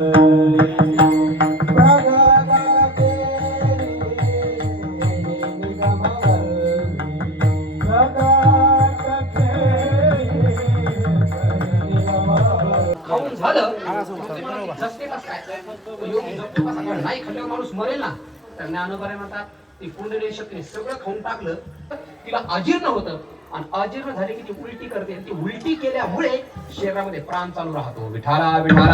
खाऊन झालं नाही खाल्ल्यावर माणूस मरेल ना. तर ज्ञानोबा म्हणतात ती कुंडली शक्ती सगळं खाऊन टाकलं, तिला अजीर्ण होतं आणि अजीर्ण झाले की ती उलटी करते. ती उलटी केल्यामुळे शरीरामध्ये प्राण चालू राहतो. विठाला विठाला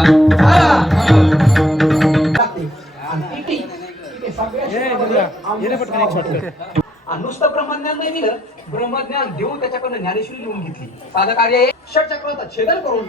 आणि नुसतं ब्रह्मज्ञान नाही दिलं, ब्रह्मज्ञान देऊन त्याच्याकडनं ज्ञानेश्वरी लिहून घेतली. साधं कार्य आहे षटचक्राचं छेदन करून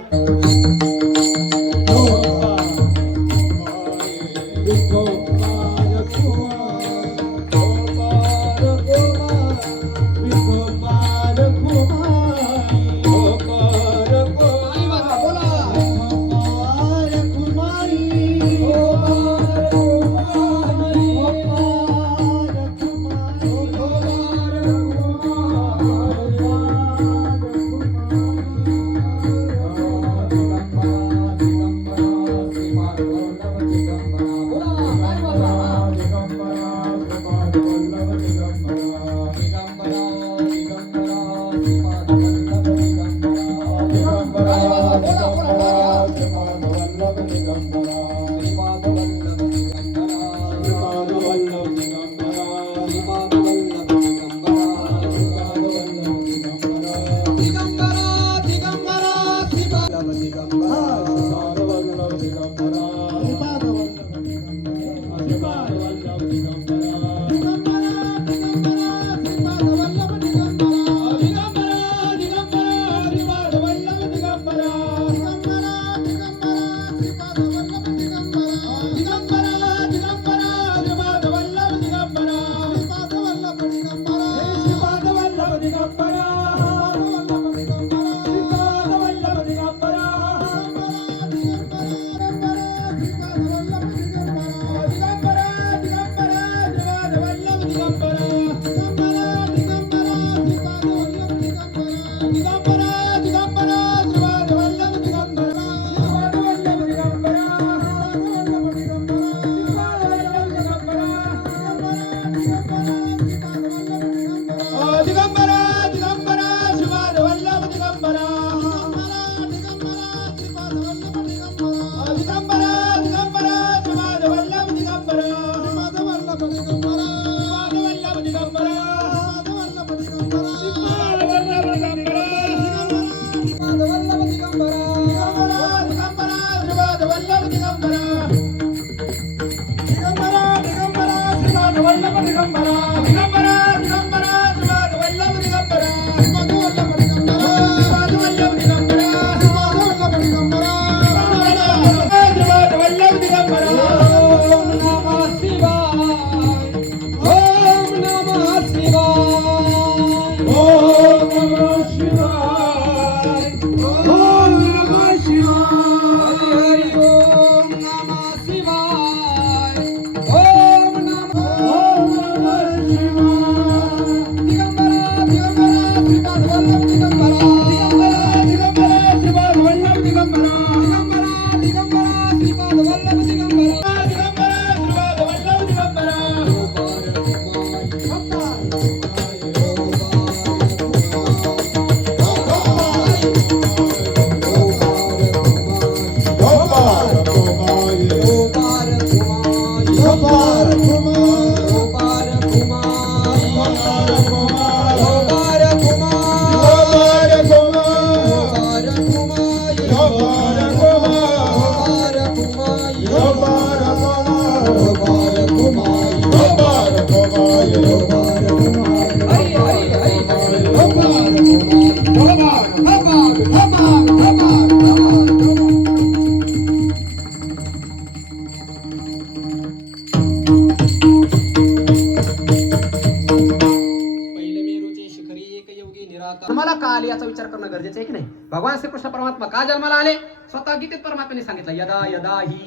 मला का आले याचा विचार करणं गरजेचं आहे की नाही. भगवान श्रीकृष्ण परमात्मा का जन्माला आले स्वतः गीतेत परमात्म्याने सांगितलं, यदा यदा ही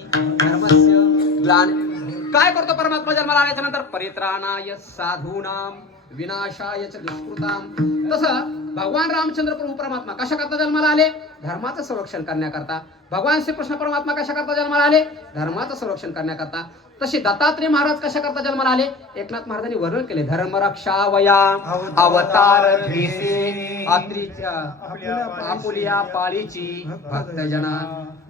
धर्मस्य ग्लानी. काय करतो परमात्मा जन्माला आल्याच्या नंतर? परित्राणाय साधूनाम विनाशाय च दुष्कृताम. तसं भगवान रामचंद्र प्रभू परमात्मा कशा करता जन्माला आले? धर्माचं संरक्षण करण्याकरता. भगवान श्रीकृष्ण परमात्मा कशा करता जन्माला आले? धर्माचं संरक्षण करण्याकरता. तसे दत्तात्रय महाराज कशा करता जन्माला आले? एकनाथ महाराजांनी वर्णन केले. धर्म रक्षा वया अवतार द्वेषे आत्रीच्या आपुलिया पाळीची भक्तजना.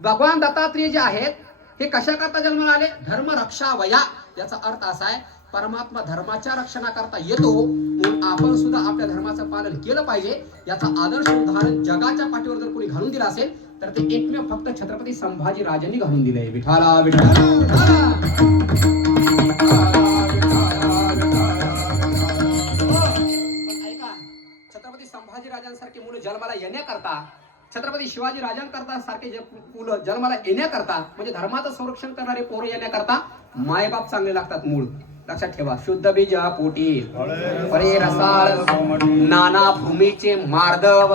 भगवान दत्तात्रय जे आहेत हे कशा करता जन्माला आले? धर्म रक्षा वया. याचा अर्थ असा आहे परमात्मा धर्माच्या रक्षणाकरता येतो म्हणून आपण सुद्धा आपल्या धर्माचं पालन केलं पाहिजे. याचा आदर्श उदाहरण जगाच्या पाठीवर जर कोणी घालून दिला असेल तर ते एकमेव फक्त छत्रपती संभाजी राजांनी घालून दिले. विठाला विठाला. छत्रपती संभाजी राजांसारखे मुलं जन्माला येण्याकरता, छत्रपती शिवाजी राजांकरता सारखे जे मुलं जन्माला येण्याकरता म्हणजे धर्माचं संरक्षण करणारे पोरं येण्याकरता मायबाप चांगले लागतात. मूळ लक्षात ठेवा. शुद्ध बीजा पोटी परे रसाळ नाना भूमीचे मार्दव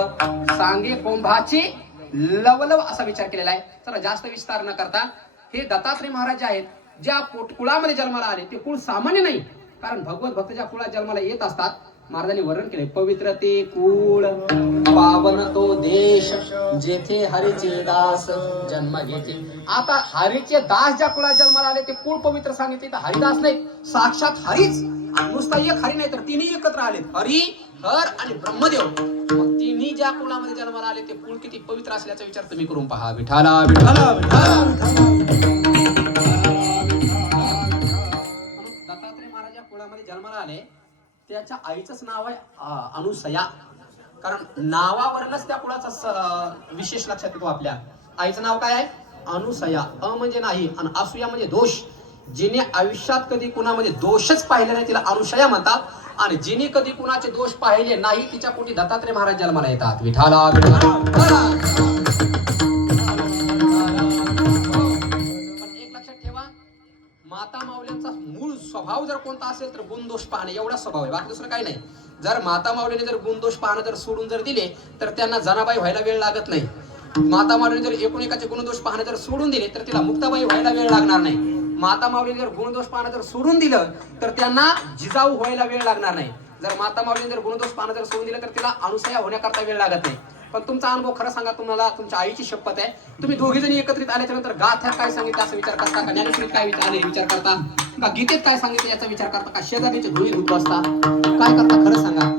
सांगे कोंभाचे लवलव असा विचार केलेला आहे. चला जास्त विस्तार न करता हे दत्तात्रय महाराज आहेत ज्या कुळामध्ये जन्माला आले ते कुळ सामान्य नाही. कारण भगवत भक्त ज्या कुळात जन्माला येत असतात महाराजांनी वर्णन केले. पवित्र ते कुळ पावन तो देश जेथे हरीचे दास जन्म घेते. आता हरीचे दास ज्या कुळात जन्माला आले ते कुळ पवित्र सांगितले. तर हरिदास नाही साक्षात हरीच. नुसता एक हरी नाही तर तिन्ही एकत्र आले. हरी हर आणि ब्रह्मदेव. मग तिन्ही ज्या कुळामध्ये जन्माला आले ते कुळ किती पवित्र असल्याचा विचार तुम्ही करून पहा. विठाला विठाला विठाला. दत्तात्रय महाराज या कुळामध्ये जन्माला आले त्याच्या आईचंच नाव आहे अनुसया. कारण नावावरूनच त्या कुळाचा विशेष लक्षात येतो. आपल्या आईचं नाव काय आहे? अनुसया. अ म्हणजे नाही आणि असूया म्हणजे दोष. जिने आयुष्यात कधी कुणामध्ये दोषच पाहिले नाही तिला अनुसया म्हणतात. आणि जिने कधी कुणाचे दोष पाहिले नाही तिच्या पोटी दत्तात्रय महाराज जन्माला येतात. विठाला विठाला. पण एक लक्षात ठेवा माता माऊल्यांचा मूळ स्वभाव जर कोणता असेल तर गुणदोष पाहणे एवढा स्वभाव आहे. बाकी दुसरं काही नाही. जर माता माऊलीने जर गुणदोष पाहणं जर सोडून जर दिले तर त्यांना जनाबाई व्हायला वेळ लागत नाही. माता माऊलीने जर एकूण एकाचे गुणदोष पाहणं जर सोडून दिले तर तिला मुक्ताबाई व्हायला वेळ लागणार नाही. माता माऊलीने जर गुणदोष पाहणं जर सोडून दिलं तर त्यांना जिजाऊ व्हायला वेळ लागणार नाही. जर माता माऊलीने जर गुणदोष पाहणं जर सोडून दिलं तर तिला अनुसया होण्याकरता वेळ लागत नाही. पण तुमचा अनुभव खरं सांगा. तुम्हाला तुमच्या आईची शपथ आहे. तुम्ही दोघी जणी एकत्रित आल्याच्या नंतर गाथ्यात काय सांगितलं असं विचार करता का? ज्ञानेश्वरीत काय विचार करता का? गीतेत काय सांगितलं याचा विचार करता का? शेजारीचे धुळी धुत बसता काय करता? खरं सांगा.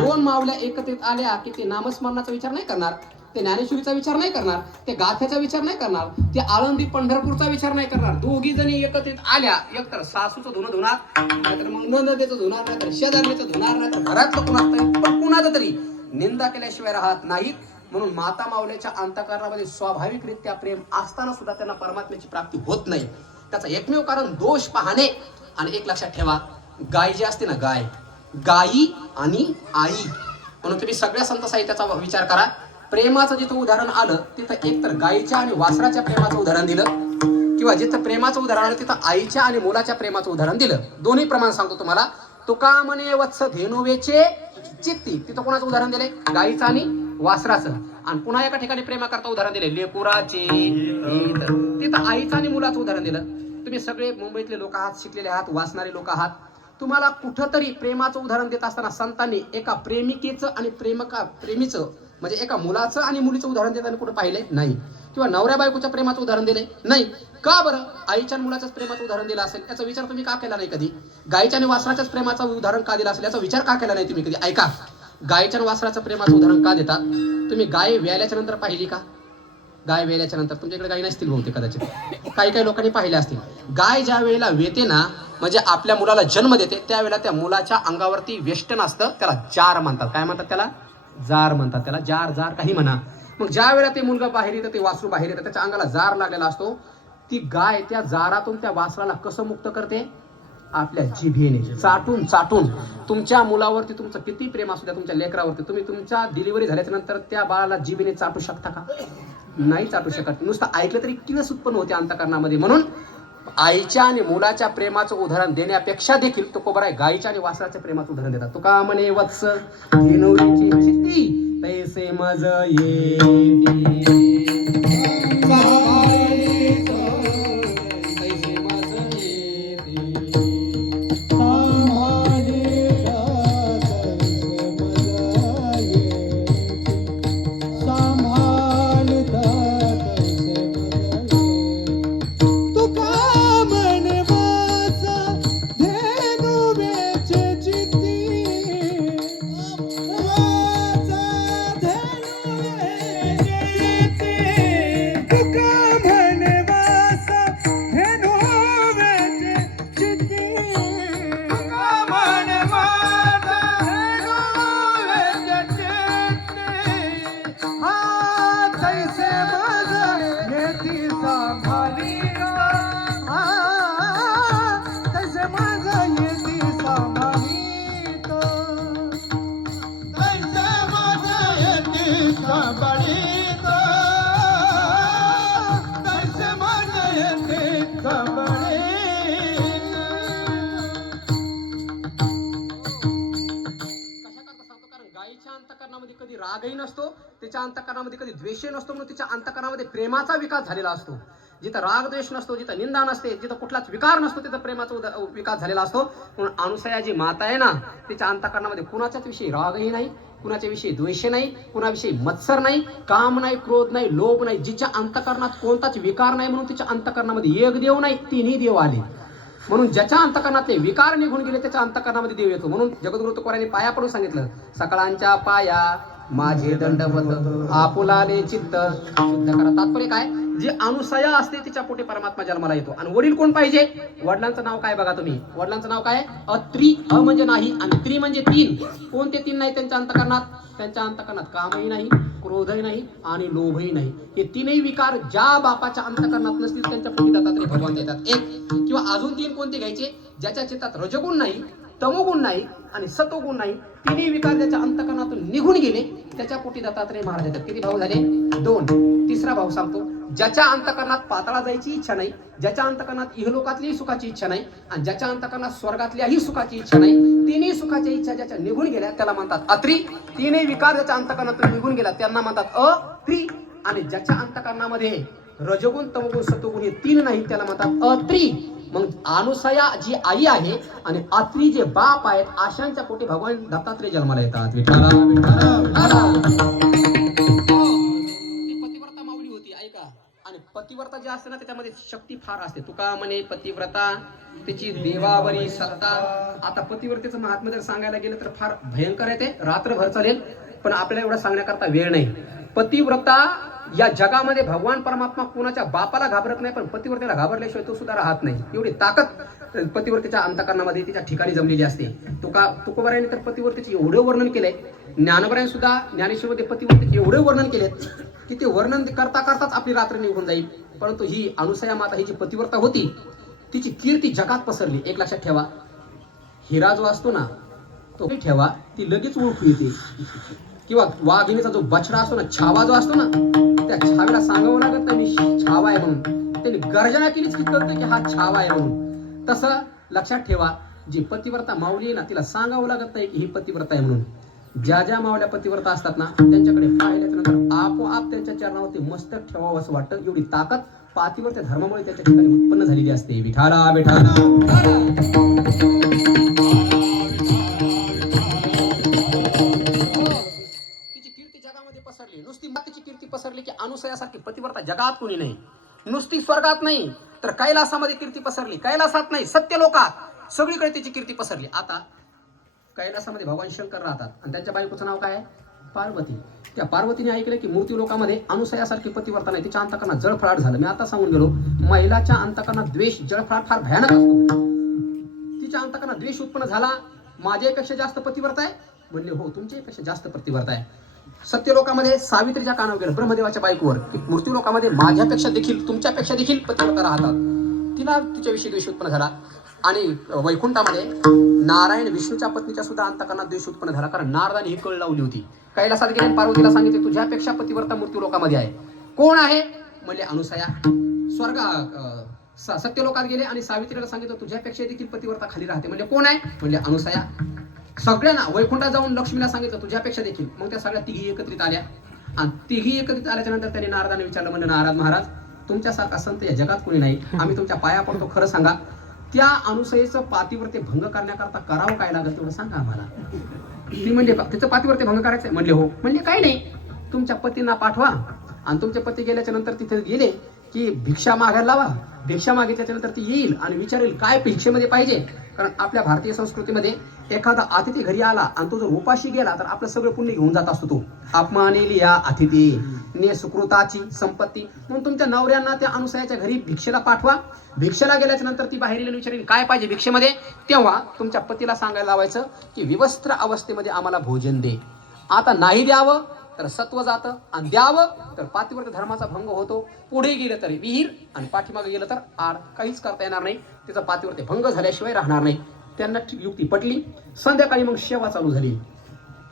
दोन माऊल्या एकत्रित आल्या की ते नामस्मरणाचा विचार नाही करणार, ते ज्ञानेश्वरीचा विचार नाही करणार, ते गाथ्याचा विचार नाही करणार, ते आळंदी पंढरपूरचा विचार नाही करणार. दोघी जणी एकत्रित आल्या एकतर सासूचं धुणं धुणार, नाहीतर मग नंदेचं धुणार, नाहीतर शेजारीचं धुणार, नाहीतर घरातलं कुणाचं पण कुणाचं तरी निंदा केल्याशिवाय राहत नाहीत. म्हणून माता माऊलीच्या अंतःकरणामध्ये स्वाभाविकरित्या प्रेम असताना सुद्धा त्यांना परमात्म्याची प्राप्ती होत नाही. त्याचं एकमेव कारण दोष पाहणे. आणि एक लक्षात ठेवा गाय जी असते ना गाय, गाई आणि आई म्हणून तुम्ही सगळ्या संत साहित्याचा विचार करा. प्रेमाचं जिथं उदाहरण आलं तिथं एक तर गायीच्या आणि वासराच्या प्रेमाचं उदाहरण दिलं किंवा जिथं प्रेमाचं उदाहरण आलं तिथं आईच्या आणि मुलाच्या प्रेमाचं उदाहरण दिलं. दोन्ही प्रमाण सांगतो तुम्हाला. तुका म्हणे वत्स धेनुवेचे चित्ती, तिथं कोणाचं उदाहरण दिले? गायीचं आणि वासराचं. आणि पुन्हा एका ठिकाणी प्रेमाकरता उदाहरण दिले लेकुराचे, तिथं आईचं आणि मुलाचं उदाहरण दिलं. तुम्ही सगळे मुंबईतले लोक आहात, शिकलेले आहात, वाचणारे लोक आहात. तुम्हाला कुठंतरी प्रेमाचं उदाहरण देत असताना संतांनी एका प्रेमिकेचं आणि प्रेमीचं म्हणजे एका मुलाचं आणि मुलीचं उदाहरण देताना कुठं पाहिले नाही. किंवा नवऱ्या बायकोच्या प्रेमाचं उदाहरण दिले नाही. का बरं? आईच्या मुलाच्याच प्रेमाचं उदाहरण दिलं असेल याचा विचार तुम्ही का केला नाही कधी? गायीच्या आणि वासराच्याच प्रेमाचं उदाहरण का दिलं असेल याचा विचार का केला नाही तुम्ही कधी? ऐका, गायीच्या आणि वासराचं प्रेमाचं उदाहरण का देतात? तुम्ही गाय वेल्याच्या नंतर पाहिली का? गाय वेल्याच्या नंतर तुमच्याकडे गाय नसतील बहुतेक, कदाचित काही लोकांनी पाहिले असतील. गाय ज्या वेळेला वेते ना म्हणजे आपल्या मुलाला जन्म देते त्यावेळेला त्या मुलाच्या अंगावरती वेष्टन असतं, त्याला जार म्हणतात. काय म्हणतात त्याला? जार म्हणतात. त्याला जार काही म्हणा. मग ज्या वेळेला ते मुलगा बाहेर येतं, ते वासरू बाहेर येतं, त्याच्या अंगाला जार लागलेला असतो. ती गाय त्या जारातून त्या वासराला कसं मुक्त करते? आपल्या जिभेने चाटून चाटून. तुमच्या मुलावरती तुमचं किती प्रेम असू द्या, तुमच्या लेकरावरती, तुम्ही तुमच्या डिलिव्हरी झाल्याच्या नंतर त्या बाळाला जिभेने चाटू शकता का? नाही चाटू शकत. नुसतं ऐकलं तरी किळस उत्पन्न होते अंतःकरणामध्ये. म्हणून आईच्या आणि मुलाच्या प्रेमाचं उदाहरण देण्यापेक्षा देखील तो कोबरा गायीच्या आणि वासराच्या प्रेमाचं उदाहरण देतात. तुका म्हणे वत्स धेनुची चित्ती तैसे मज येती. रागही नसतो, तिच्या अंतःकरणामध्ये कधी द्वेषही नसतो, म्हणून तिच्या अंतःकरणामध्ये प्रेमाचा विकास झालेला असतो. जिथं राग द्वेष नसतो, जिथं निंदा नसते, जिथं कुठलाच विकार नसतो, तिथं प्रेमाचा विकास झालेला असतो. म्हणून अनुसया जी माता आहे ना, तिच्या अंतःकरणामध्ये कुणाच्याच विषयी रागही नाही, कुणाच्या विषयी द्वेष नाही, कुणाविषयी मत्सर नाही, काम नाही, क्रोध नाही, लोभ नाही. जिच्या अंतःकरणात कोणताच विकार नाही, म्हणून तिच्या अंतःकरणामध्ये एक देव नाही, तिन्ही देव आले. म्हणून ज्याच्या अंतःकरणातले विकार निघून गेले त्याच्या अंतःकरणामध्ये देव येतो. म्हणून जगद्गुरु तुकारामांनी पाया पडून सांगितलं, सकळांच्या पाया माझे दंडवत आपुलाले चित्त शुद्ध करा. तात्पर्य काय, जी अनुसया असते तिच्या पोटी परमात्मा जन्माला येतो. आणि वडील कोण पाहिजे? वडिलांचं नाव काय बघा तुम्ही, वडिलांचं नाव काय? अत्री. अ म्हणजे नाही आणि त्री म्हणजे तीन. कोणते तीन नाही त्यांच्या अंतःकरणात? त्यांच्या अंतःकरणात कामही नाही, क्रोधही नाही आणि लोभही नाही. हे तीनही विकार ज्या बापाच्या अंतःकरणात नसतील त्यांच्या पोटी दत्तात्रय भगवान देतात. एक किंवा अजून तीन कोणते घ्यायचे? ज्याच्या चित्तात रजगुण नाही, तमोगुण नाही आणि सत्वगुण नाही, तिन्ही विकार त्याच्या अंतःकरणातून निघून गेले, त्याच्या पोटी दत्तात्रय महाराज येतात. किती भाऊ झाले? दोन. तिसरा भाऊ सांगतो, ज्याच्या अंतःकरणात पाताळा जायची इच्छा नाही, ज्याच्या अंतःकरणात इहलोकातली सुखाची इच्छा नाही आणि ज्याच्या अंतःकरणात स्वर्गातल्याही सुखाची इच्छा नाही, तिन्ही सुखाच्या इच्छा ज्याच्या निघून गेल्या त्याला म्हणतात अत्री. तीनही विकार ज्याच्या अंतःकरणातून निघून गेला त्यांना म्हणतात अत्री. आणि ज्याच्या अंतःकरणामध्ये रजगुण, तमगुण, सत्वगुण हे तीन नाही त्याला म्हणतात अत्री. मग अनुसया जी आई आहे आणि अत्री जे बाप आहेत, आशांच्या पोटी भगवान दत्तात्रय जन्माला येतात. विठ्ठला पतिव्रता माऊली होती, ऐका. आणि पतिव्रता जी असते ना त्याच्यामध्ये शक्ती फार असते. तुका म्हणे पतिव्रता त्याची देवावरी सत्ता. आता पतिव्रतेचं महात्म्य जर सांगायला गेलं तर फार भयंकर आहे, ते रात्रभर चालेल, पण आपल्याला एवढं सांगण्याकरता वेळ नाही. पतिव्रता या जगामध्ये भगवान परमात्मा कोणाच्या बापाला घाबरत नाही, पण पतिव्रतेला घाबरल्याशिवाय तो सुद्धा राहत नाही. एवढी ताकद पतिव्रतेच्या अंतःकरणामध्ये तिच्या ठिकाणी जमलेली असते. तुकोबारायांनी तर पतिव्रतेचे एवढे वर्णन केलंय, ज्ञानोबारायांनी सुद्धा ज्ञानेश्वरमध्ये पतिव्रतेचे एवढे वर्णन केलेत की ते वर्णन करता करताच आपली रात्र निघून जाईल. परंतु ही अनुसया माता ही जी पतिव्रता होती तिची कीर्ती जगात पसरली. एक लक्षात ठेवा, हिरा जो असतो ना तो ठेवा, ती लगेच ओळखू येते. किंवा वाघिणीचा जो बछडा असतो ना, छावा जो असतो ना, त्या छावेला सांगावं लागत नाही छावा आहे म्हणून, त्यांनी गर्जना केलीच की कळतं की हा छावा आहे म्हणून. तसं लक्षात ठेवा, जी पतिव्रता माऊली आहे ना तिला सांगावं लागत नाही की ही पतिव्रता आहे म्हणून. ज्या ज्या मावल्या पतिव्रता असतात ना त्यांच्याकडे पाहिल्याच्या नंतर आपोआप त्यांच्या चरणावरती मस्तक ठेवावं असं वाटतं. एवढी ताकद पातिव्रत्य धर्मामुळे त्याच्या ठिकाणी उत्पन्न झालेली असते. विठाला विठाला पसरली. नुसती मातेची कीर्ती पसरली की अनुसयासारखी पतिव्रता जगात कोणी नाही. नुसती स्वर्गात नाही तर कैलासामध्ये कीर्ती पसरली. कैलासात नाही, सत्यलोकात सगळीकडे तिची कीर्ती पसरली. आता कैलासामध्ये भगवान शंकर राहतात आणि त्यांच्या बायकोचं नाव काय आहे? पार्वती. त्या पार्वतीने ऐकलं की मूर्ती लोकामध्ये अनुसयासारखी पतिव्रता नाही, तिच्या अंतःकरणात जळफळाट झालं. मी आता सांगून गेलो, महिलाच्या अंतःकरणात द्वेष, जळफळाट फार भयानक असतो. तिच्या अंतःकरणात द्वेष उत्पन्न झाला. माझ्यापेक्षा जास्त पतिव्रता आहे म्हणले, हो तुमच्यापेक्षा जास्त पतिव्रता आहे. सत्यलोकामध्ये सावित्रीच्या कानावर गेलं ब्रह्मदेवाच्या बायकोवर की मूर्ती लोकामध्ये माझ्यापेक्षा देखील तुमच्यापेक्षा देखील पतिव्रता राहतात. तिला तिच्याविषयी द्वेष उत्पन्न झाला. आणि वैकुंठामध्ये नारायण विष्णूच्या पत्नीच्या सुद्धा अंतःकरणात द्वेष उत्पन्न झाला, कारण नारदाने ही कळ लावली होती. कैलासात गेले पार्वतीला सांगितले तुझ्यापेक्षा पतिव्रता मूर्ती लोकामध्ये आहे. कोण आहे? म्हणले अनुसया. सत्यलोकात गेले आणि सावित्रीला सांगितलं तुझ्यापेक्षा देखील पतिव्रता खाली राहते. म्हणजे कोण आहे? म्हणजे अनुसया. सगळ्यांना वैकुंठात जाऊन लक्ष्मीला सांगितलं तुझ्यापेक्षा देखील. मग त्या सगळ्या तिघी एकत्रित आल्या आणि तिघी एकत्रित आल्याच्या नंतर त्यांनी नारदाने विचारलं, म्हणजे नारद महाराज तुमच्यासारखा संत या जगात कोणी नाही, आम्ही तुमच्या पाया पडतो, खरं सांगा त्या अनुसयेचं पातिव्रते भंग करण्याकरता करावं काय लागत तेवढं सांगा आम्हाला. ती म्हणजे तिचं पातिव्रते भंग करायचंय. म्हणले हो. म्हणजे काय नाही, तुमच्या पतींना पाठवा आणि तुमचे पती गेल्याच्या नंतर तिथे गेले की भिक्षा मागायला लावा. भिक्षा मागितल्याच्या नंतर ती येईल आणि विचारेल काय भिक्षेमध्ये पाहिजे. कारण आपल्या भारतीय संस्कृतीमध्ये एखादा अतिथी घरी आला आणि तो जर उपाशी गेला तर आपलं सगळं पुण्य घेऊन जात असतो तो. अपमानेली या अतिथी ने सुकृताची संपत्ती. म्हणून तुमच्या नवऱ्यांना त्या अनुसयाच्या घरी भिक्षेला पाठवा. भिक्षेला गेल्याच्या नंतर ती बाहेर येऊन विचारेल काय पाहिजे भिक्षेमध्ये. तेव्हा तुमच्या पतीला सांगायला लावायचं की विवस्त्र अवस्थेमध्ये आम्हाला भोजन दे. आता नाही द्यावं तर सत्व जातं आणि द्यावं तर पातिव्रत्य धर्माचा भंग होतो. पुढे गेलं तर विहीर आणि पाठीमागे गेलं तर आड. काहीच करता येणार नाही. तिचा पातिव्रत्य भंग झाल्याशिवाय राहणार नाही. त्यांना युक्ती पटली. संध्याकाळी मग सेवा चालू झाली.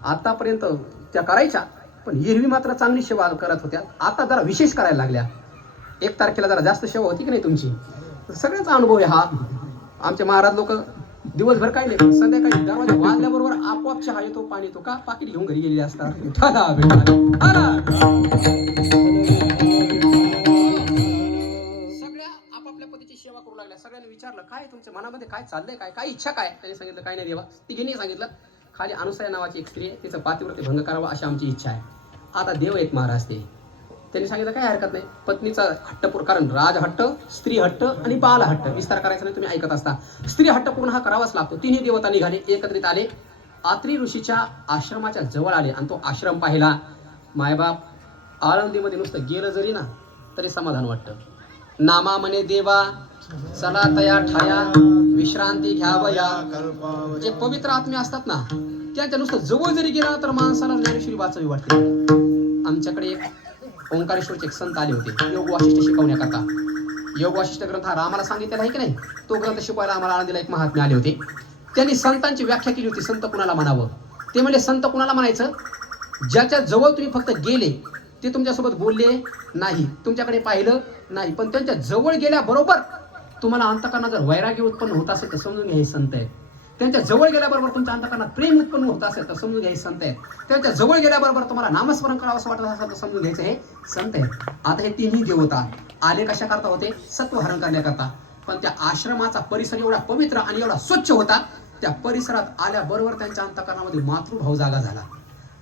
आतापर्यंत त्या करायच्या पण एरवी मात्र चांगली सेवा करत होत्या. आता जरा विशेष करायला लागल्या. 1 तारखेला जरा जास्त सेवा होती की नाही तुमची. सगळ्यांचा अनुभव आहे हा. आमचे महाराज लोक दिवसभर काय नाही, संध्याकाळी दरवाजा वाजल्याबरोबर आपोआप चहा येतो, पाणी येतो. का? पाकिट घेऊन घरी गेलेले असतात. ठाणा बेटा, ठाणा. सगळ्या आपापल्या पतीची सेवा करू लागल्या. सगळ्यांनी विचारलं, काय तुमच्या मनामध्ये काय चाललंय, काय इच्छा काय? त्यांनी सांगितलं, काय नाही देवा. तिघींनी सांगितलं, खाली अनुसया नावाची एक स्त्री आहे, तिचं पातिव्रत्य भंग करावा अशी आमची इच्छा आहे. आता देव एक महाराज ते. त्यांनी सांगितलं, काय हरकत नाही. पत्नीचा हट्टपूर, कारण राज हट्ट, स्त्री हट्ट आणि बाल हट्ट, विस्तार करायचा नाही, तुम्ही ऐकत असता. स्त्री हट्ट पूर्ण हा करावाच लागतो. तिन्ही देवता निघाले, एकत्रित आले, आत्री ऋषीच्या आश्रमाच्या जवळ आले आणि तो आश्रम पाहिला. मायबाप आळंदीमध्ये नुसतं गेलं जरी ना तरी समाधान वाटतं. नामा म्हणे देवा चला तया ठाया विश्रांती घ्यावया. जे पवित्र आत्मे असतात ना त्यांच्या नुसतं जवळ जरी गेला तर माणसाला ज्ञानेश्वरी वाचावी वाटते. आमच्याकडे एक ओंकारेश्वरचे एक संत आले होते योग वाशिष्ठ शिकवण्याकरता. योग वाशिष्ठ ग्रंथ हा रामाला सांगितलेला आहे की नाही, तो ग्रंथ शिकवायला आम्हाला आळंदीला एक महात्मे आले होते. त्यांनी संतांची व्याख्या केली होती, संत कुणाला म्हणावं. ते म्हणजे संत कुणाला म्हणायचं, ज्याच्या जवळ तुम्ही फक्त गेले, ते तुमच्यासोबत बोलले नाही, तुमच्याकडे पाहिलं नाही, पण त्यांच्या जवळ गेल्याबरोबर तुम्हाला अंतकरणात जर वैराग्य उत्पन्न होत असेल तर समजून घ्या हे संत आहेत. त्यांच्या जवळ गेल्याबरोबर तुमच्या अंतकरणात प्रेम उत्पन्न होत असेल तर समजून घ्या हे संत आहेत. त्यांच्या जवळ गेल्याबरोबर तुम्हाला नामस्मरण करावं असं वाटत असेल तर समजून घ्यायचं हे संत आहेत. आता हे तिन्ही देवता आले कशा करता होते, सत्व हरण करण्याकरता. पण त्या आश्रमाचा परिसर एवढा पवित्र आणि एवढा स्वच्छ होता, त्या परिसरात आल्याबरोबर त्यांच्या अंतकरणामध्ये मातृभाव जागा झाला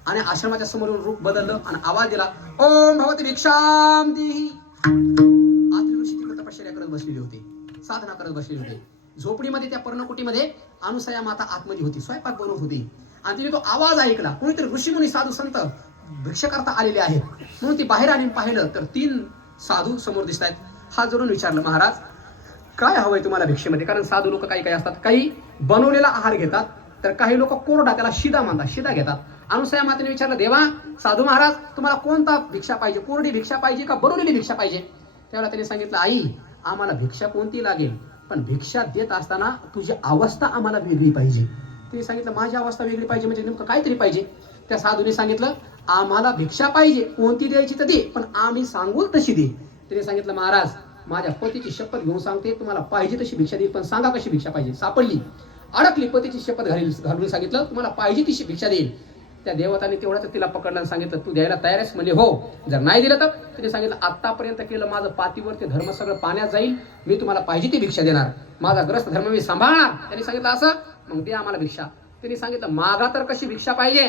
आणि आश्रमाच्या समोरून रूप बदललं आणि आवाज दिला, ओम भगवती भिक्षाम देही. आत्री ऋषी तिकडे तपश्चर्या करत बसलेले होते, साधना करत बसलेले होते. झोपडीमध्ये त्या पर्णकुटीमध्ये अनुसया माता आतमध्ये होती, स्वयंपाक बनवत होती आणि तिने तो आवाज ऐकला. कोणीतरी ऋषीमुनी साधू संत भिक्षा करता आलेले आहेत म्हणून ती बाहेर आली. पाहिलं तर 3 साधू समोर दिसत आहेत. हात जोडून विचारलं, महाराज काय हवंय तुम्हाला भिक्षेमध्ये? कारण साधू लोक काही काही असतात, काही बनवलेला आहार घेतात, तर काही लोक कोरडा, त्याला शिदा म्हणतात, शिदा घेतात. अनुसया मातेने विचारलं, देवा साधू महाराज तुम्हाला कोणता भिक्षा पाहिजे, कोरडी भिक्षा पाहिजे का बनवलेली भिक्षा पाहिजे? त्यावेळेला त्याने सांगितलं, आई आम्हाला भिक्षा कोणती लागेल, पण भिक्षा देत असताना तुझी अवस्था आम्हाला वेगळी पाहिजे. तिने सांगितलं, माझी अवस्था वेगळी पाहिजे म्हणजे नेमकं काहीतरी पाहिजे. त्या साधूने सांगितलं, आम्हाला भिक्षा पाहिजे, कोणती द्यायची तर दे, पण आम्ही सांगू तशी दे. तिने सांगितलं, महाराज माझ्या पतीची शपथ घेऊन सांगते, तुम्हाला पाहिजे तशी भिक्षा देईल, पण सांगा कशी भिक्षा पाहिजे. सापडली, अडकली, पतीची शपथ घालून सांगितलं, तुम्हाला पाहिजे तशी भिक्षा देईल. त्या देवताने तेवढ्याच तिला पकडलं आणि सांगितलं, तू द्यायला तयार आहेस? म्हणजे हो. जर नाही दिलं तर तिने सांगितलं, आतापर्यंत केलं माझं पातिवरती धर्म सगळं पाण्यात जाईल, मी तुम्हाला पाहिजे ती भिक्षा देणार, माझा ग्रस्त धर्म मी सांभाळणार. त्यांनी सांगितलं, असं मग दे आम्हाला भिक्षा. त्यांनी सांगितलं, मागा तर कशी भिक्षा पाहिजे?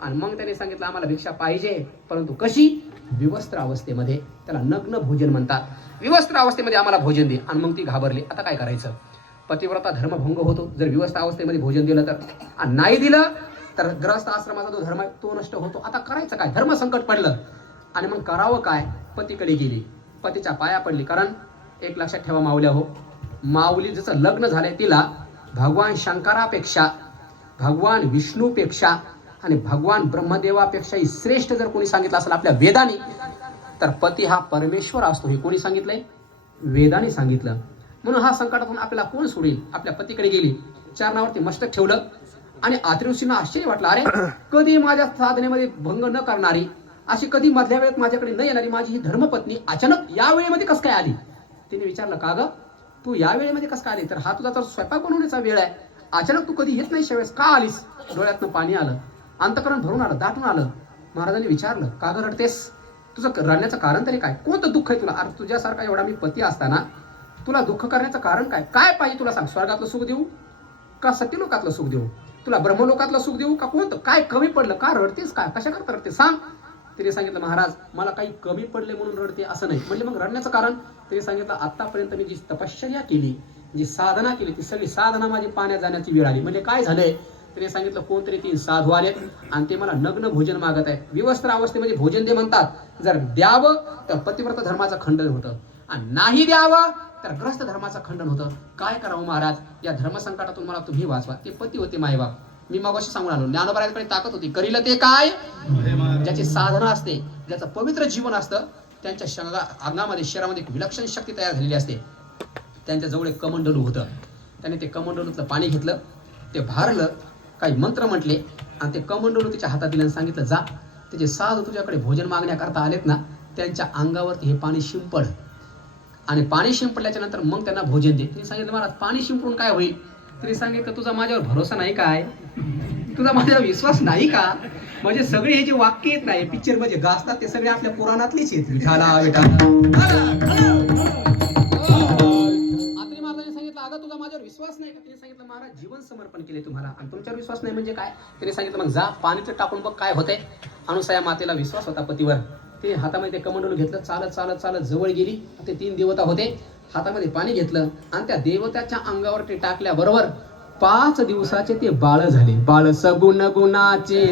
आणि मग त्यांनी सांगितलं, आम्हाला भिक्षा पाहिजे, परंतु कशी? विवस्त्र अवस्थेमध्ये, त्याला नग्न भोजन म्हणतात. विवस्त्र अवस्थेमध्ये आम्हाला भोजन दे. आणि मग ती घाबरली, आता काय करायचं? पतिव्रता धर्मभंग होतो जर विवस्त्र अवस्थेमध्ये भोजन दिलं तर, आणि नाही दिलं तर ग्रस्त आश्रमाचा जो धर्म आहे तो नष्ट होतो. आता करायचं काय? धर्म संकट पडलं आणि मग करावं काय? पतीकडे गेली, पतीच्या पाया पडली. कारण एक लक्षात ठेवा माऊल्या हो, माऊली जसं लग्न झालंय तिला भगवान शंकरापेक्षा, भगवान विष्णूपेक्षा आणि भगवान ब्रह्मदेवापेक्षाही श्रेष्ठ जर कोणी सांगितलं असेल आपल्या वेदाने, तर पती हा परमेश्वर असतो. हे कोणी सांगितलंय? वेदाने सांगितलं. म्हणून हा संकटातून आपल्याला कोण सोडेल? आपल्या पतीकडे गेली, चरणावरती मस्तक ठेवलं आणि आत्री ऋषींना आश्चर्य वाटलं, अरे कधी माझ्या साधनेमध्ये भंग न करणारी, अशी कधी मधल्या वेळेत माझ्याकडे न येणारी माझी ही धर्मपत्नी अचानक या वेळेमध्ये कसं काय आली? तिने विचारलं, का ग तू या वेळेमध्ये कसं काय आली? तर हा तुझा तर स्वयंपाक बनवण्याचा वेळ आहे, अचानक तू कधी येत नाही, शेवेळेस का आलीस? डोळ्यातनं पाणी आलं, अंतकरण भरून आलं, दाटून आलं. महाराजांनी विचारलं, का ग रडतेस? तुझं रडण्याचं कारण तरी काय? कोणतं दुःख आहे तुला? अरे तुझ्यासारखा एवढा मी पती असताना तुला दुःख करण्याचं कारण काय? काय पाहिजे तुला सांग? स्वर्गातलं सुख देऊ का सत्यलोकातलं सुख देऊ? तुला ब्रह्मलोकातलं सुख देऊ का? कोणतं? काय कमी पडलं? का रडतेस? काय कशा करता रडतेस सांग? तिने सांगितलं, महाराज मला काही कमी पडले म्हणून रडते असं नाही. म्हणजे मग रडण्याचं कारण? तिने सांगितलं, आतापर्यंत मी जी तपश्चर्या केली, जी साधना केली, ती सगळी साधना माझी पाण्यात जाण्याची वेळ आली. म्हणजे काय झालंय? तिने सांगितलं, कोणतरी 3 साधू आलेत आणि ते मला नग्न भोजन मागत आहेत. विवस्त्र अवस्थेमध्ये भोजन दे म्हणतात. जर द्यावं तर पतिव्रत धर्माचं खंडन होतं आणि नाही द्यावं तर ग्रस्त धर्माचं खंडन होतं. काय करावं महाराज? या धर्मसंकटातून मला तुम्ही वाचवा. ते पती होते मायबाप. मी मग अशी सांगून आलो, ज्ञानोबारायांकडे ताकद होती. करील ते काय? ज्याची साधना असते, ज्याचं पवित्र जीवन असतं, त्यांच्या अंगामध्ये शरीरामध्ये एक विलक्षण शक्ती तयार झालेली असते. त्यांच्या जवळ एक कमंडलू होतं. त्याने ते कमंडलूतलं पाणी घेतलं, ते भारलं, काही मंत्र म्हटले आणि ते कमंडलू त्याच्या हातात दिलं आणि सांगितलं, जा त्याचे साधू तुझ्याकडे भोजन मागण्याकरता आलेत ना, त्यांच्या अंगावरती हे पाणी शिंपड आणि पाणी शिंपडल्याच्या नंतर मग त्यांना भोजन दे. त्यांनी सांगितलं, महाराज पाणी शिंपडून काय होईल? तिने सांगितलं तुझा माझ्यावर भरोसा नाही काय, तुझा माझ्यावर विश्वास नाही का? म्हणजे सगळे हे जे वाक्य येत नाही पिक्चर मध्ये गाजतात ते सगळे आपल्या पुराणातलेच आहेत. विठाला आत्रे महाराजांनी सांगितलं अगं तुझा माझ्यावर विश्वास नाही का? तिने सांगितलं महाराज जीवन समर्पण केले तुम्हाला आणि तुमच्यावर विश्वास नाही म्हणजे काय? तिने सांगितलं मग जा पाणीचं टाकून बघ काय होतंय. अनुसया मातेला विश्वास होता पतीवर. ते हातामध्ये ते कमंडलू घेतलं, चालत चालत चालत जवळ गेली. ते 3 देवता होते, हातामध्ये पाणी घेतलं आणि त्या देवताच्या अंगावर ते टाकल्याबरोबर 5 दिवसाचे ते बाळ झाले. बाळ सगुण गुणाचे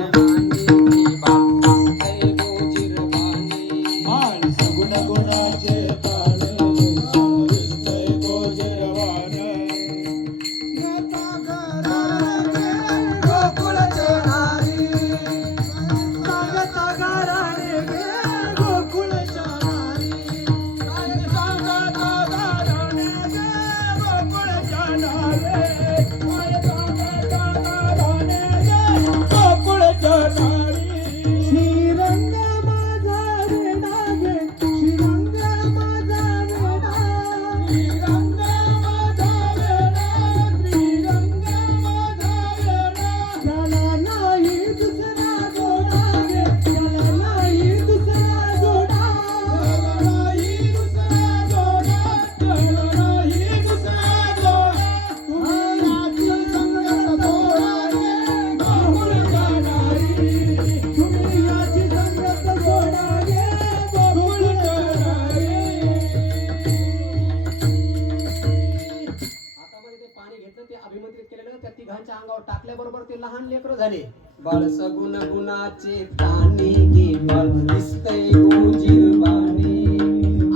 अंगावर टाकल्याबरोबर ते लहान लेकरं झाले. बाळ सगुण गुणाचे ताने गे बाळ दिसतंय गोजिरवाणे.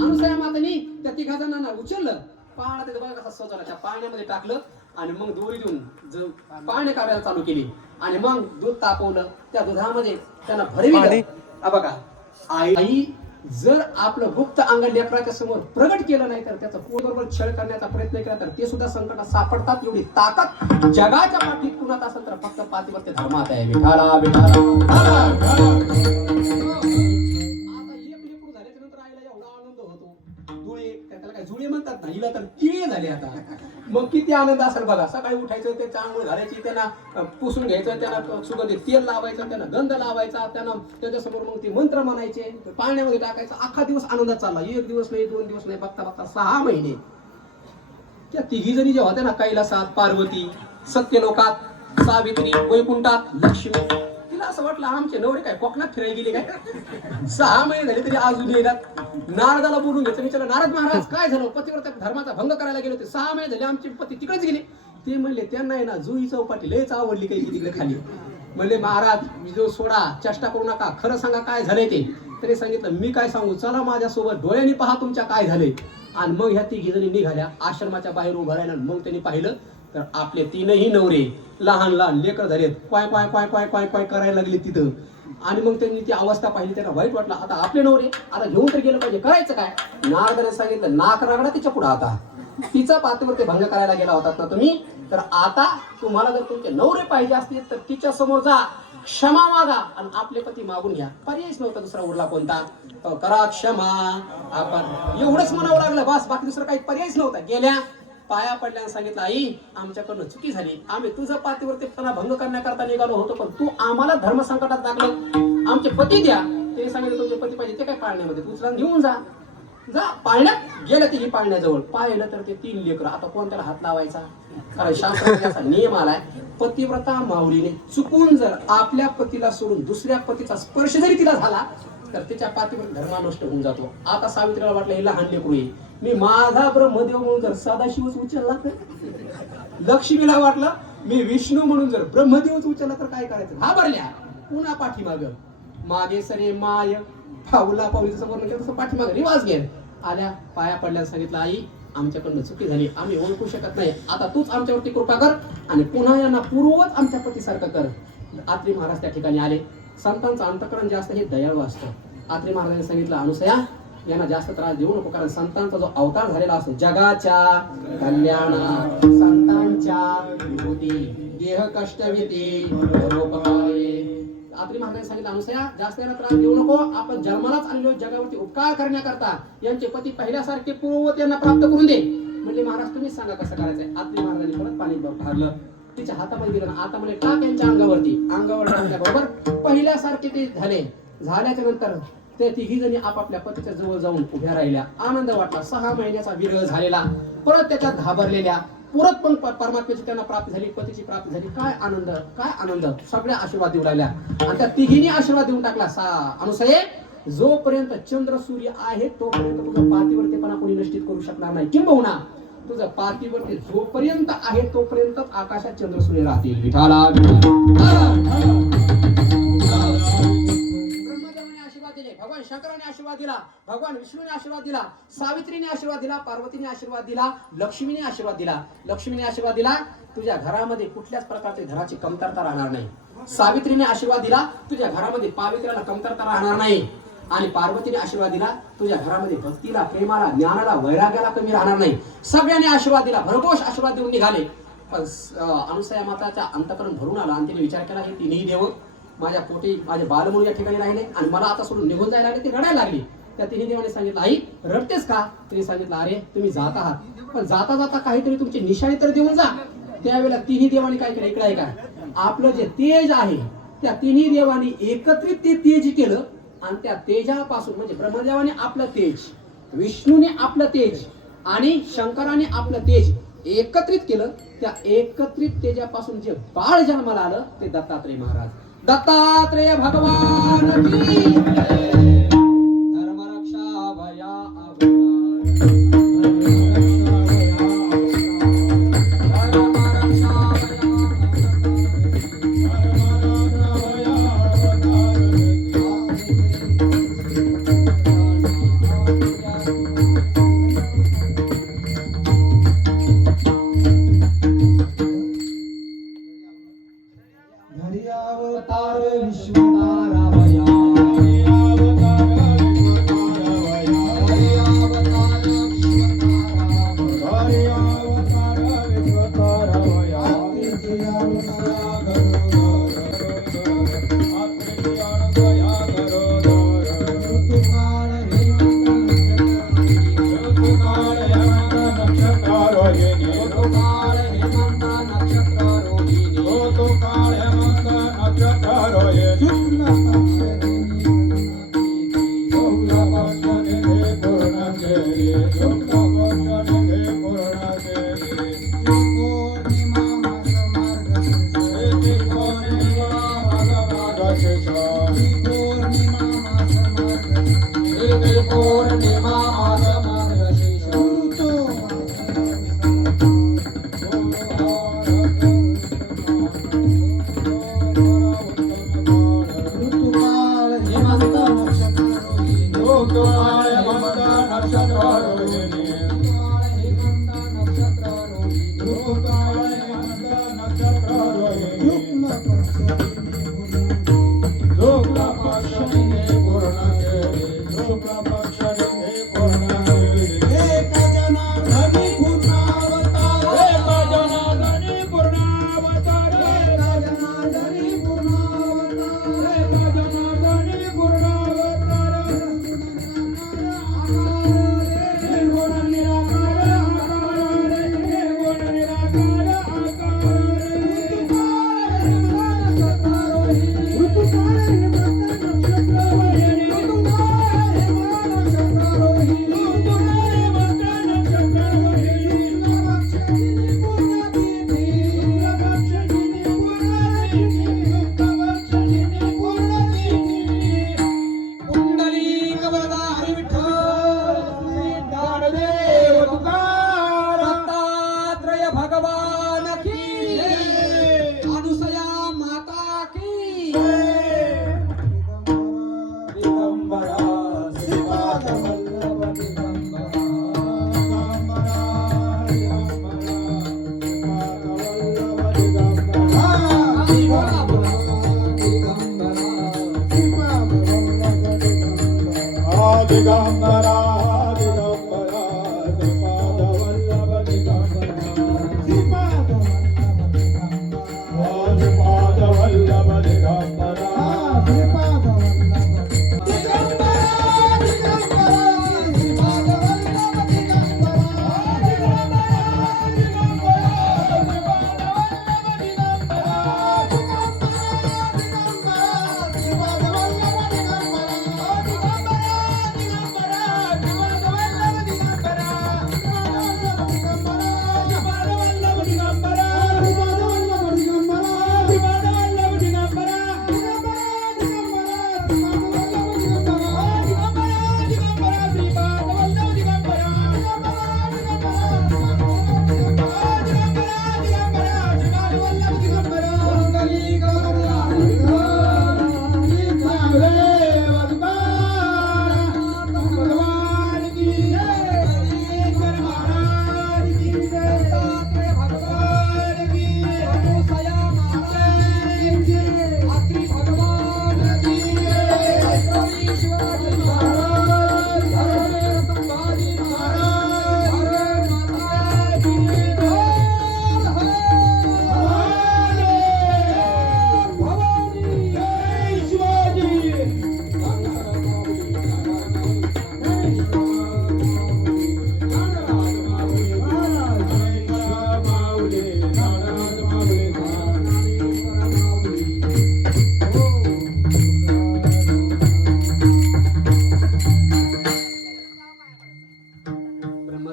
अनुसया मातांनी त्या 3 जणांना उचललं, पाळणा ते बघा कसा सजवला, त्या पाळण्यामध्ये टाकलं आणि मग दोरी देऊन पाळणे काढायला चालू केली आणि मग दूध तापवलं. त्या दुधामध्ये त्यांना भरविलं. बघा आई जर आपलं गुप्त अंग लेकराच्या समोर प्रगट केलं नाही तर त्याचा बरोबर छळ करण्याचा प्रयत्न केला तर ते सुद्धा संकटात सापडतात. एवढी ताकद जगाच्या पाठीत कुणात असेल तर फक्त पातिव्रत्य धर्मात आहे. विठाला विठाला. आता एक लेकरू झाल्याच्या नंतर आईला एवढा आनंद होतो. जुळे त्याला काय जुळे म्हणतात ना, हिला तर तिळे झाले आता. मग किती आनंद असेल बघा. सकाळी उठायचं, ते चांगलं घालायची, त्यांना पुसून घ्यायचं, त्यांना सुगंधित तेल लावायचं, त्यांना गंध लावायचा, त्यांना त्याच्यासमोर मग ते मंत्र म्हणायचे, पाण्यामध्ये टाकायचं. अख्खा दिवस आनंदात चालला. 1 दिवस नाही, 2 दिवस नाही, बघता बघता 6 महिने त्या 3 जणी जेव्हा होत्या ना, कैलासात पार्वती, सत्यलोकात सावित्री, वैकुंठात लक्ष्मी, तिला असं वाटलं आमचे नवरे काय कोकणात फिरायला गेले काय? 6 महिने झाले तरी अजून येतात. नारदाला बोलून घ्यायचं, विचारलं नारद महाराज काय झालं? पतिव्रता धर्माचा भंग करायला गेले होते, 6 महिने झाले आमचे पती तिकडेच गेले. ते म्हणले त्यांना आहे ना जुई चौपाटी लयच आवडली काही तिकडे खाली. म्हणले महाराज मी जो सोडा, चेष्टा करू नका, खरं सांगा काय झालंय ते. तरी सांगितलं मी काय सांगू, चला माझ्यासोबत डोळ्यांनी पहा तुमच्या काय झालंय. आणि मग ह्या 3 जणी निघाल्या आश्रमाच्या बाहेर उभं राहिला. मग त्यांनी पाहिलं तर आपले 3ही नवरे लहान लहान लेकर झालेत, पाय पाय पाय पाय पाय पाय करायला लागले तिथं. आणि मग त्यांनी ती अवस्था पाहिली, त्यांना वाईट वाटलं. आता आपले नवरे आता घेऊन तर गेलं पाहिजे, करायचं काय? नारदाने सांगितलं नाक रगडा तिच्या पुढे. आता तिचा पातिव्रत्य भंग करायला गेला होतात ना तुम्ही, तर आता तुम्हाला जर तुमचे नवरे पाहिजे असतील तर तिच्या समोर जा, क्षमा मागा आणि आपले पती मागून घ्या. पर्यायच नव्हता दुसरा उरला कोणता. करा क्षमा. आपण एवढंच म्हणावं लागलं बस, बाकी दुसरं काही पर्यायच नव्हता. गेल्या पाया पडल्यानं सांगितलं आई आमच्याकडनं चुकी झाली, आम्ही तुझं पातिव्रत्यपणा भंग करण्याकरता निघालो होतो, पण तू आम्हाला धर्म संकटात टाकलं. आमचे पती द्या. ते सांगितलं तुमचे पती पाहिजे ते काय पाळण्यामध्ये उचला घेऊन जा. जा पाळण्यात गेल्या. तिने पाळण्याजवळ पाहिलं तर ते 3 लेकरं. आता कोण त्याला हात लावायचा? कारण शास्त्राचा असा नियम आलाय, पतिव्रता माऊलीने चुकून जर आपल्या पतीला सोडून दुसऱ्या पतीचा स्पर्श जरी तिला झाला तर तिच्या पातिव्रत्य धर्म नष्ट होऊन जातो. आता सावित्रीला वाटलं हे लहान लेकरू आहे, मी माझा ब्रह्मदेव म्हणून जर सदाशिवच उचलला तर, लक्ष्मीला वाटलं मी विष्णू म्हणून जर ब्रह्मदेवच उचलला तर काय करायचं. घाबरल्या. पुन्हा पाठीमाग मागे सरे माय पाऊला पाऊलीचं समोर तसं पाठीमाग रिवाज घ्या. आल्या पाया पडल्यानं सांगितलं आई आमच्याकडनं चुकी झाली, आम्ही ओळखू शकत नाही, आता तूच आमच्यावरती कृपा कर आणि पुन्हा यांना पूर्ववत आमच्या पतीसारखं कर. आत्रे महाराज त्या ठिकाणी आले. संतांचं अंतःकरण जास्त हे दयाळू असतं. आत्रे महाराजांनी सांगितलं अनुसया यांना जास्त त्रास देऊ नको, कारण संतांचा जो अवतार झालेला असतो जगाच्या कल्याणा संतांच्या विभूती देह कष्ट भीती परोपकारे. आत्रे महाराजांनी सांगितलं अनुसया जास्त यांना त्रास देऊ नको, आपण जन्मालाच आलेलो जगावरती उपकार करण्याकरता यांचे पती पहिल्यासारखे पूर्ववत यांना प्राप्त करून दे. म्हणले महाराज तुम्हीच सांगा कसं करायचंय. आत्मी महाराजांनी परत पाणी भरलं, तिच्या हातामध्ये दिलं आणि आता म्हणे टाक यांच्या अंगावर टाकल्याबरोबर पहिल्यासारखे ते झाल्याच्या नंतर ते तिघी जणी आपापल्या पतीच्या जवळ जाऊन उभ्या राहिल्या. आनंद वाटला. 6 महिन्याचा विरह झालेला, परत त्याच्यात घाबरलेल्या, परत पण परमात्म्याची त्यांना प्राप्ती झाली, पतीची प्राप्ती झाली. काय आनंद, सगळ्या आशीर्वाद देऊ लागल्या. आणि त्या तिघींनी आशीर्वाद देऊन टाकला. अनुसये, जोपर्यंत चंद्र सूर्य आहे तोपर्यंत तुझं पातिव्रतेपणा कोणी नष्टित करू शकणार नाही. किंबहुना तुझं पातिव्रते जोपर्यंत आहे तोपर्यंत आकाशात चंद्र सूर्य राहतील. विठाला भगवान शंकराने आशीर्वाद दिला, भगवान विष्णूने आशीर्वाद दिला, सावित्रीने आशीर्वाद दिला, पार्वतीने आशीर्वाद दिला, लक्ष्मीने आशीर्वाद दिला. लक्ष्मीने आशीर्वाद दिला, तुझ्या घरामध्ये कुठल्याच प्रकारचे धनाची कमतरता राहणार नाही. सावित्रीने आशीर्वाद दिला, तुझ्या घरामध्ये पावित्र्याला कमतरता राहणार नाही. आणि पार्वतीने आशीर्वाद दिला, तुझ्या घरामध्ये भक्तीला, प्रेमाला, ज्ञानाला, वैराग्याला कमी राहणार नाही. सगळ्यांनी आशीर्वाद दिला, भरघोष आशीर्वाद देऊन निघाले. पण अनुसया माताच्या अंतःकरण भरून आला आणि तिने विचार केला, हे तिन्ही देव माझ्या पोटी माझे बालमूल या ठिकाणी राहिले आणि मला आता सोडून निघून जायला लागले. ती रडायला लागली. त्या तिन्ही देवाने सांगितलं, आई रडतेस का? तिने सांगितलं, अरे तुम्ही जात आहात, पण जाता जाता काहीतरी तुमची निशाणी तर देऊन जा. त्यावेळेला तिन्ही देवाने काय केलं, इकडे आहे का, आपलं जे तेज आहे त्या तिन्ही देवांनी एकत्रित ते तेज केलं आणि त्या तेजापासून म्हणजे ब्रह्मदेवाने आपलं तेज, विष्णूने आपलं तेज आणि शंकराने आपलं तेज एकत्रित केलं. त्या एकत्रित तेजापासून जे बाळ जन्माला आलं ते दत्तात्रेय महाराज. दत्तात्रेय भगवान की धर्मरक्षा भया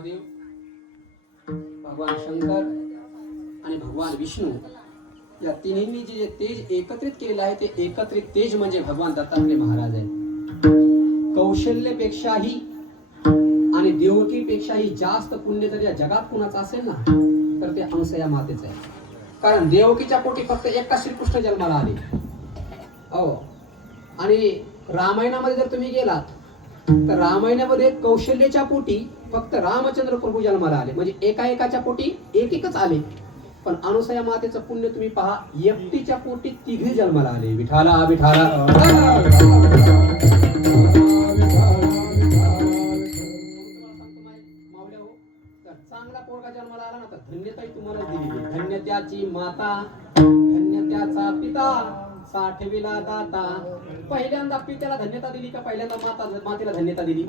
ब्रह्मदेव, भगवान शंकर आणि भगवान विष्णू या तिन्हींनी जे तेज एकत्रित केलेलं आहे ते एकत्रित तेज म्हणजे भगवान दत्तात्रय महाराज आहे. कौशल्यपेक्षाही आणि देवकीपेक्षाही जास्त पुण्य जर या जगात कुणाचं असेल ना तर ते अंसया मातेचं आहे. कारण देवकीच्या पोटी फक्त एकटा श्रीकृष्ण जन्माला आले. हो, आणि रामायणामध्ये जर तुम्ही गेलात तर रामायणामध्ये कौशल्याच्या पोटी फक्त रामचंद्र प्रभू जन्माला आले, म्हणजे एकाच्या पोटी एकच आले. पण अनुसया मातेचं पुण्य तुम्ही पहा, एकटीच्या पोटी तिघे जन्माला आले. विठाला विठाला. मावल्या हो, तर चांगला पोरगा जन्माला आला ना तर धन्यताही तुम्हाला दिली. धन्य त्याची माता, धन्य त्याचा पिता, साठविला दाता. पहिल्यांदा पित्याला धन्यता दिली का पहिल्यांदा मातेला धन्यता दिली?